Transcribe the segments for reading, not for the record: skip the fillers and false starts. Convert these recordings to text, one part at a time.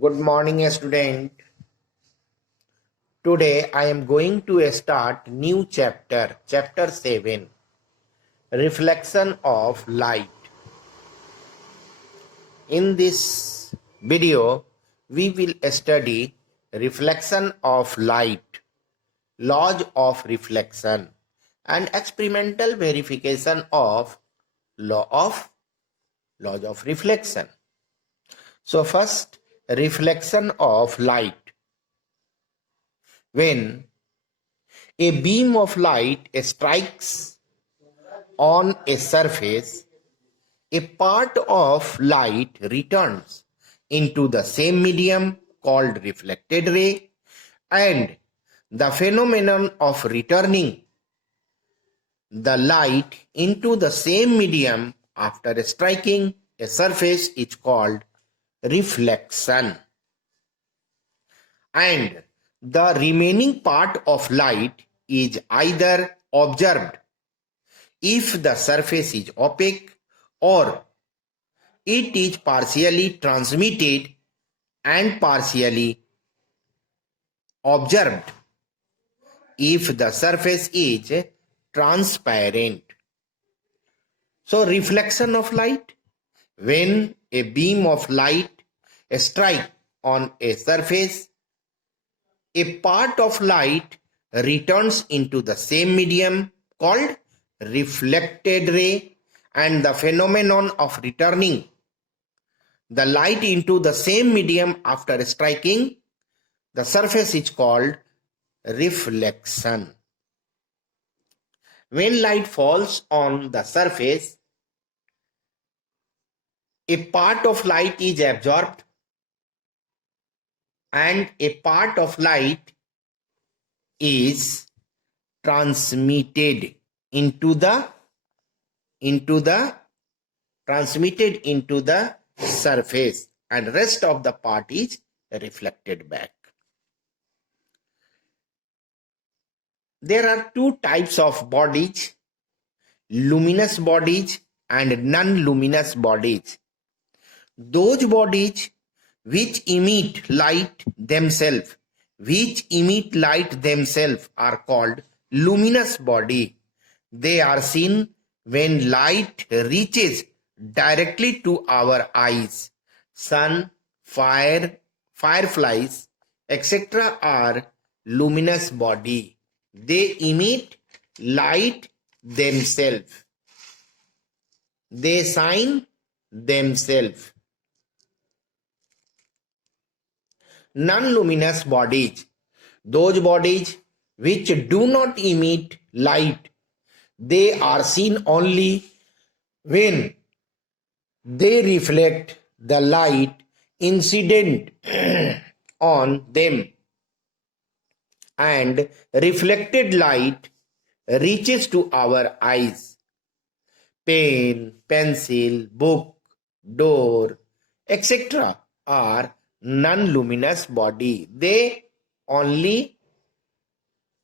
Good morning, student. Today I am going to start new chapter, chapter 7, reflection of light. In this video, we will study reflection of light, laws of reflection, and experimental verification of laws of reflection. So first, reflection of light. When a beam of light strikes on a surface, a part of light returns into the same medium called reflected ray, and the phenomenon of returning the light into the same medium after striking a surface is called reflection. And the remaining part of light is either observed if the surface is opaque, or it is partially transmitted and partially observed if the surface is transparent. So reflection of light. When a beam of light strikes on a surface, a part of light returns into the same medium called reflected ray, and the phenomenon of returning the light into the same medium after striking the surface is called reflection. When light falls on the surface, a part of light is absorbed and a part of light is transmitted into the surface, and rest of the part is reflected back. There are two types of bodies, luminous bodies and non-luminous bodies. Those bodies which emit light themselves are called luminous body. They are seen when light reaches directly to our eyes. Sun, fire, fireflies, etc. are luminous body. They emit light themselves. They shine themselves. Non-luminous bodies, those bodies which do not emit light, they are seen only when they reflect the light incident on them, and reflected light reaches to our eyes. Pen, pencil, book, door, etc. are non-luminous body. They only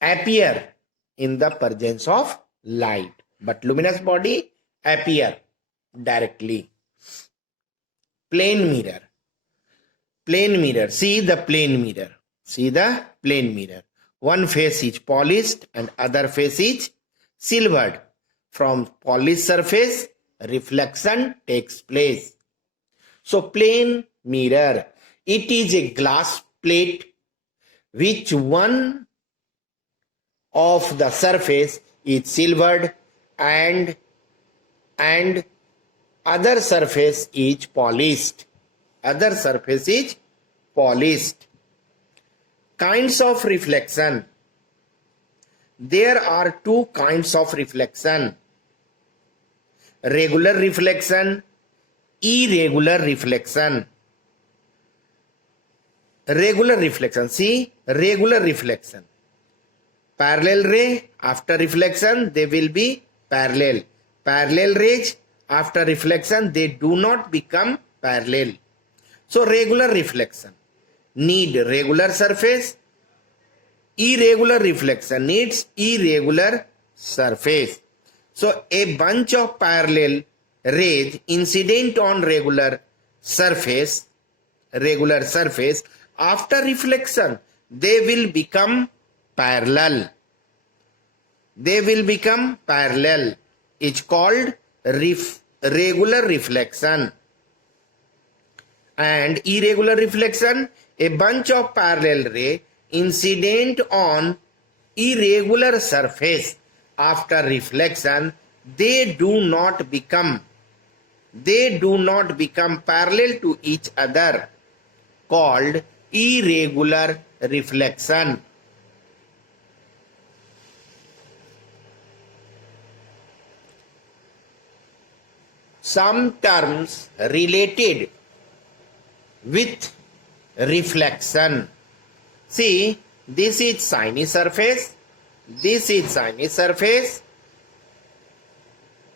appear in the presence of light, but luminous body appear directly. Plane mirror. See the plane mirror. One face is polished and other face is silvered. From polished surface, reflection takes place. So plane mirror, it is a glass plate which one of the surface is silvered and other surface is polished. Kinds of reflection. There are two kinds of reflection: regular reflection, irregular reflection. Regular reflection. See, regular reflection. Parallel ray, after reflection, they will be parallel. Parallel rays, after reflection, they do not become parallel. So, regular reflection need regular surface. Irregular reflection needs irregular surface. So, a bunch of parallel rays incident on regular surface regular surface, after reflection, they will become parallel. They will become parallel. It's called regular reflection. And irregular reflection, a bunch of parallel ray incident on irregular surface. After reflection, they do not become parallel to each other, called irregular reflection. Some terms related with reflection. See, this is shiny surface, this is shiny surface,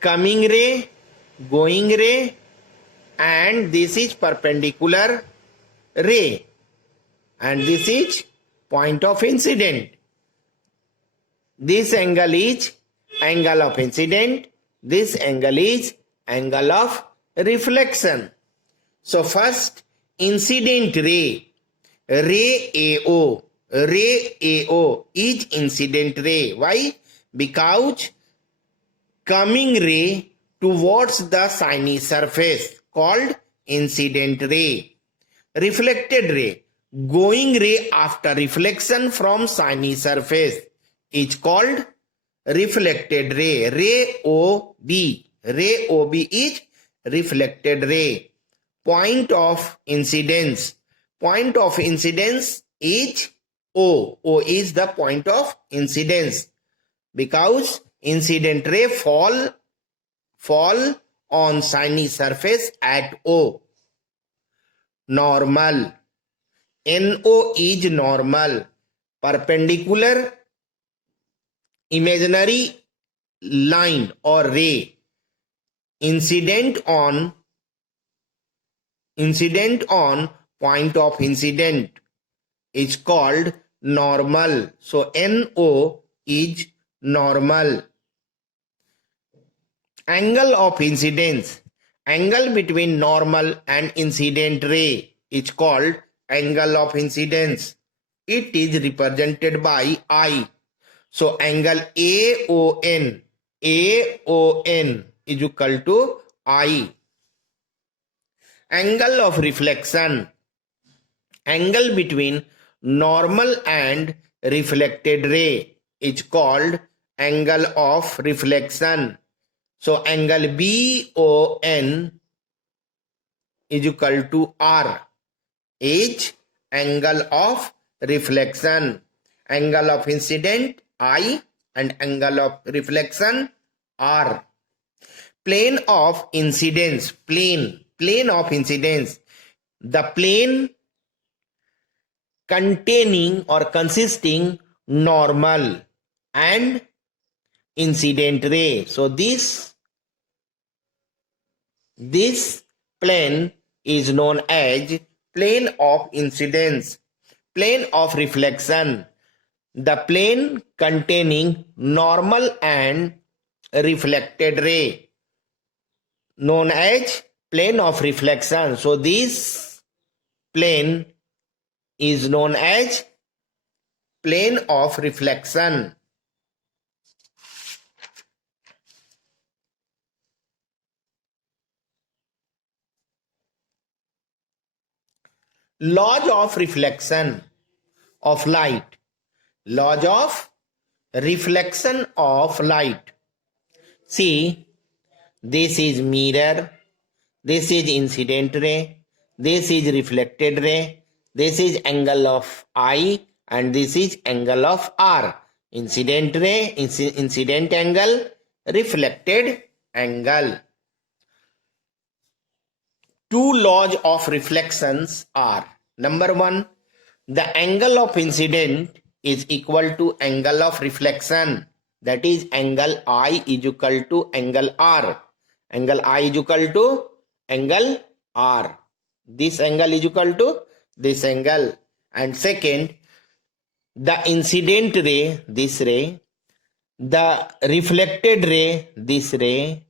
coming ray, going ray, and this is perpendicular ray, and this is point of incident. This angle is angle of incident, this angle is angle of reflection. So first, incident ray, ray AO is incident ray. Why? Because coming ray towards the shiny surface, called incident ray. Reflected ray, going ray after reflection from shiny surface, is called reflected ray. Ray OB is reflected ray. Point of incidence is O. O is the point of incidence, because incident ray fall on shiny surface at O. Normal, NO is normal. Perpendicular imaginary line or ray incident on point of incident is called normal. So NO is normal. Angle of incidence, angle between normal and incident ray is called angle of incidence. It is represented by I. So angle AON is equal to I. Angle of reflection, angle between normal and reflected ray is called angle of reflection. So angle BON is equal to R, is angle of reflection. Angle of incident I and angle of reflection R. Plane of incidence, plane of incidence, the plane containing or consisting normal and incident ray. So this plane is known as plane of incidence. Plane of reflection, the plane containing normal and reflected ray, known as plane of reflection. So this plane is known as plane of reflection. Laws of reflection of light. Laws of reflection of light. See, this is mirror, this is incident ray, this is reflected ray, this is angle of I, and this is angle of R. Incident ray, incident angle, reflected angle. Two laws of reflections are: number one, the angle of incident is equal to angle of reflection, that is angle I is equal to angle R. Angle I is equal to angle R. This angle is equal to this angle. And second, the incident ray, this ray, the reflected ray, this ray,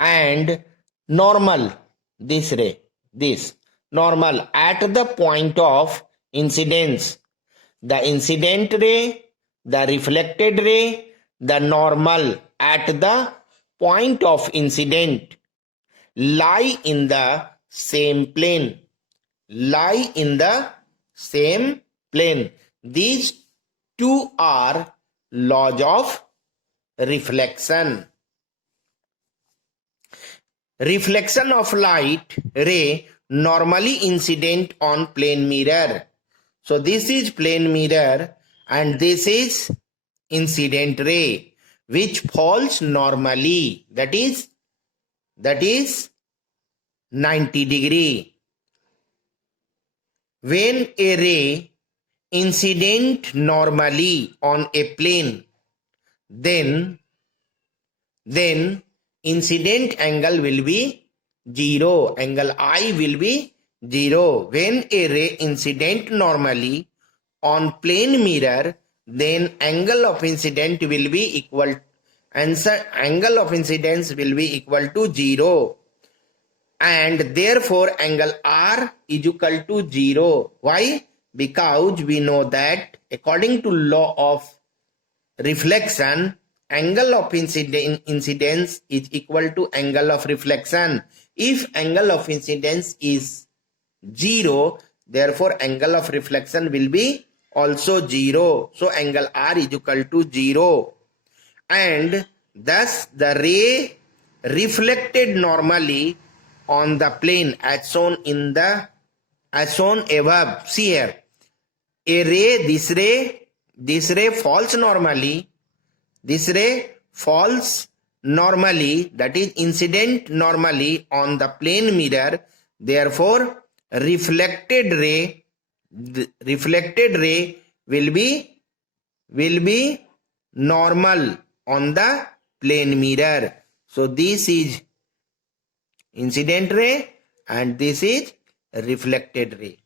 and normal, this ray, this. normal at the point of incidence. The incident ray, the reflected ray, the normal at the point of incident lie in the same plane. Lie in the same plane. These two are laws of reflection. Reflection of light ray normally incident on plane mirror. So this is plane mirror and this is incident ray which falls normally, that is 90 degree. When a ray incident normally on a plane, then incident angle will be 0, angle I will be 0. When a ray incident normally on plane mirror, then angle of incident will be equal, angle of incidence will be equal to 0, and therefore angle R is equal to 0. Why? Because we know that according to law of reflection, angle of incidence is equal to angle of reflection. If angle of incidence is 0, therefore angle of reflection will be also 0. So angle R is equal to 0. And thus the ray reflected normally on the plane as shown above. See here, this ray falls normally, this ray falls normally, that is incident normally on the plane mirror. Therefore reflected ray will be normal on the plane mirror. So this is incident ray and this is reflected ray.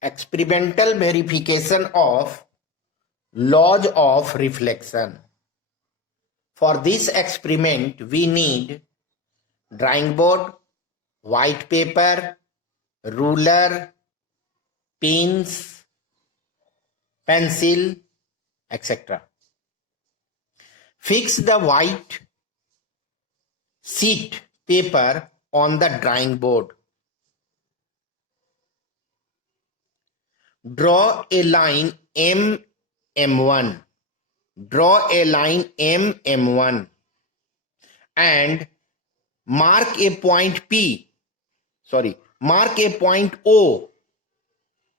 Experimental verification of laws of reflection. For this experiment, we need drawing board, white paper, ruler, pins, pencil, etc. Fix the white sheet paper on the drawing board. Draw a line M1. Draw a line M1 and mark a point mark a point O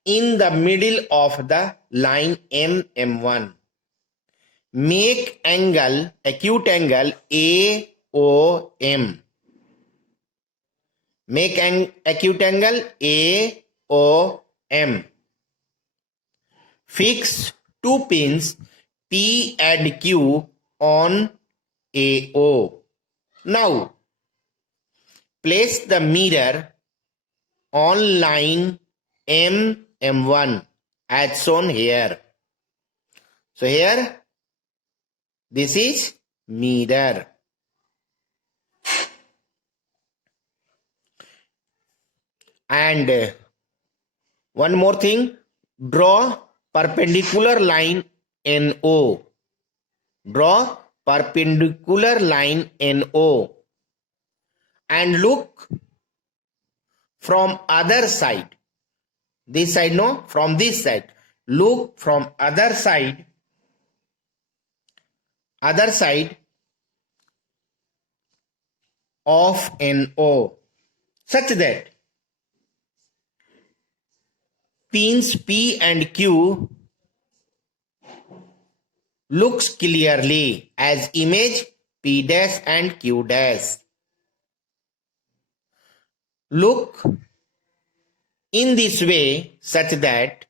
in the middle of the line M1. Make acute angle AOM. Make an acute angle AOM. Fix two pins P and Q on AO. Now, place the mirror on line M1 as shown here. So here, this is mirror. And one more thing, draw perpendicular line NO. Draw perpendicular line NO and look from other side. This side, no, from this side. Look from other side of NO such that pins P and Q looks clearly as image P dash and Q dash. Look in this way such that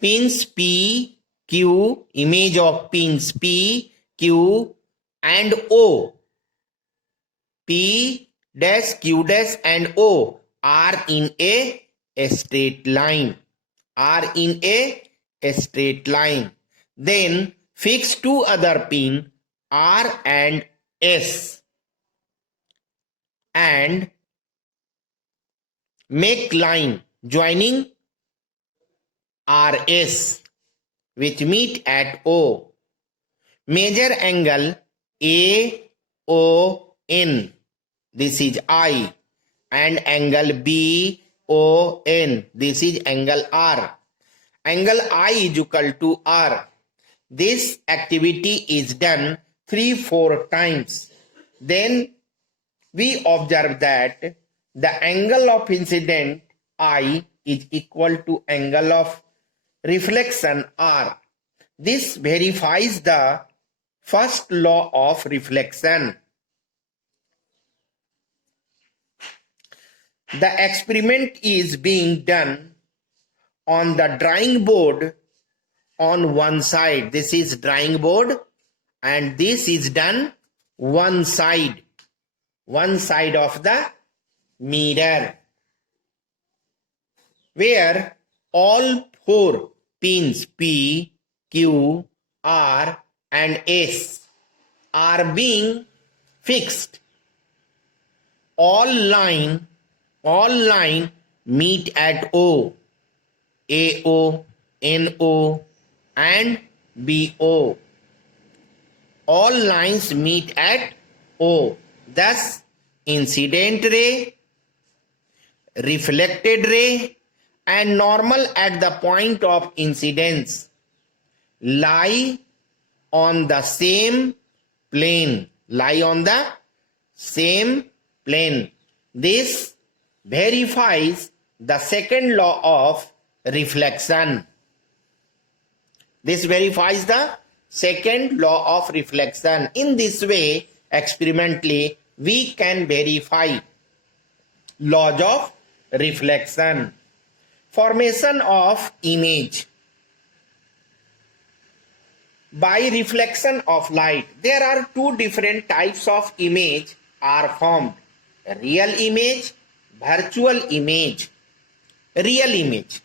pins P, Q, image of pins P, Q and O, P dash, Q dash and O are in a straight line. Then fix two other pins R and S and make line joining RS which meet at O. Measure angle AON, this is I, and angle BON, this is angle R. Angle I is equal to R. This activity is done 3-4 times. Then we observe that the angle of incident I is equal to angle of reflection R. This verifies the first law of reflection. The experiment is being done on the drawing board on one side. This is drawing board and this is done one side of the mirror, where all 4 pins P, Q, R and S are being fixed. All line meet at O, AO, NO and BO. All lines meet at O. Thus, incident ray, reflected ray and normal at the point of incidence lie on the same plane. This verifies the second law of reflection. In this way, experimentally, we can verify laws of reflection. Formation of image by reflection of light. There are 2 different types of image are formed: real image, virtual image. Real image,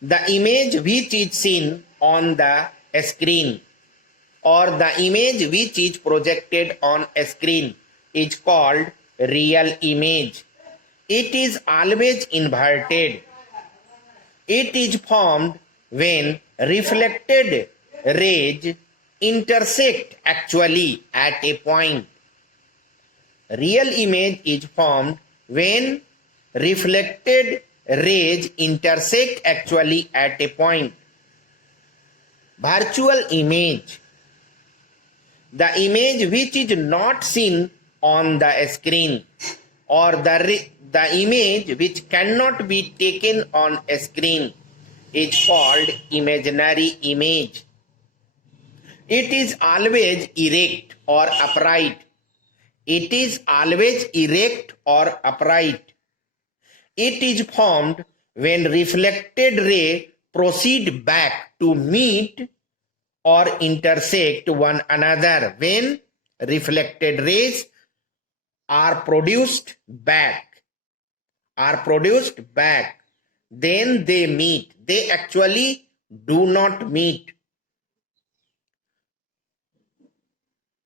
the image which is seen on the screen or the image which is projected on a screen is called real image. It is always inverted. It is formed when reflected rays intersect actually at a point. Real image is formed when reflected rays intersect actually at a point. Virtual image, the image which is not seen on the screen or the image which cannot be taken on a screen is called imaginary image. It is always erect or upright. It is formed when reflected ray proceed back to meet or intersect one another. When reflected rays are produced back, then they meet. They actually do not meet.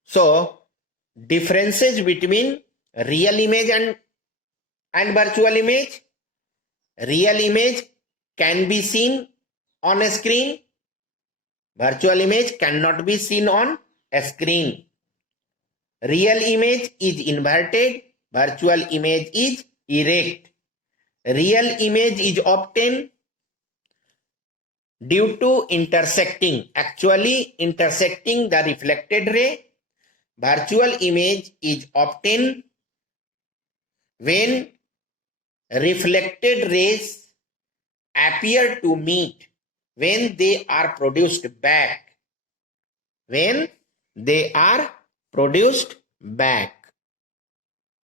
So, differences between real image and virtual image. Real image can be seen on a screen. Virtual image cannot be seen on a screen. Real image is inverted. Virtual image is erect. Real image is obtained due to intersecting the reflected ray. Virtual image is obtained when reflected rays appear to meet, when they are produced back.